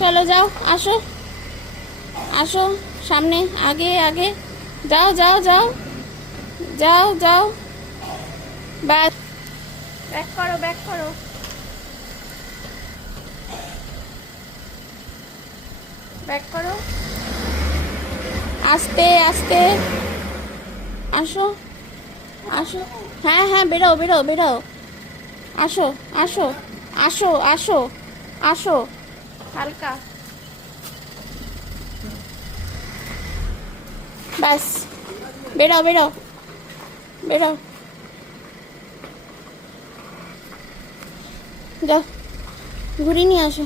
চলো যাও, আসো আসো, সামনে, আগে আগে, যাও যাও যাও যাও যাও, ব্যাস, ব্যাক করো ব্যাক করো, ব্যাক করো, আস্তে আস্তে, আসো আসো, হ্যাঁ হ্যাঁ, বেরো বেরো বেরো, আসো আসো আসো আসো আসো, হালকা, ব্যাস, বেরো বেরো বেরো, যাও ঘুরিয়ে নিয়ে আসো।